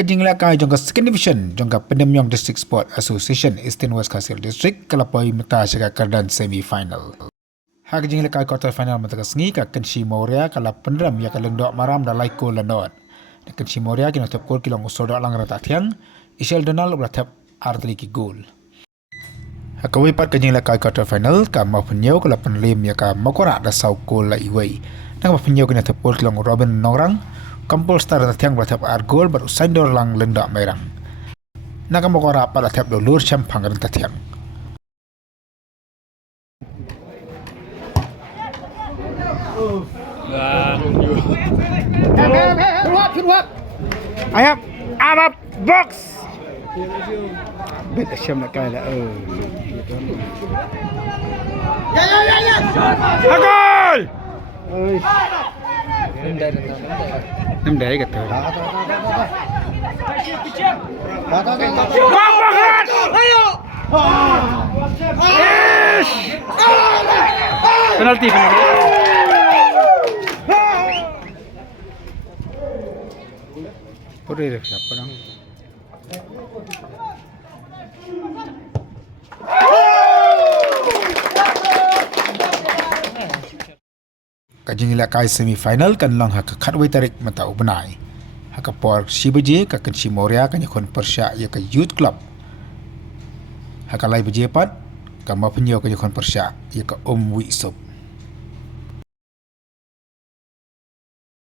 kajingla ka jongka second division jongka Pendemyong District Sport Association Eastern West Kasir District kalapoi mata syaga kardan semi final. Hak jingla ka quarter final mata kasngi ka Kenshi Moria kala pendram ya kalendok maram da laiko lanot. Kenshi Moria kina tap gol kilong usodo lang rata tiang Ishel Donald beratap artli ki gol. Hakawai pat kajingla ka quarter final ka mapunyau kala penlim ya ka makora da sau gol la iwai. Nang mapunyau kina tap gol kilong Robin Nongrang Kampul Star datang beratap gol baru sandor lang lendak merang. Nakam makora pada tap dolur campang dan tatiang. Ayap, abap box. Bet asyam nak kala. Ya. Gol! Nam dari kata. Ayo. Penalti. Boleh siapa nang? Kajingila kai semi final kan lang hak khatwai tarik mata ubenai. Hak por Shibaje ka Kenshi Moria kan yakon Persya ya ka Youth Club. Hak lai beje pat ka mapenyo ka yakon Persya ya ka Wi Sop.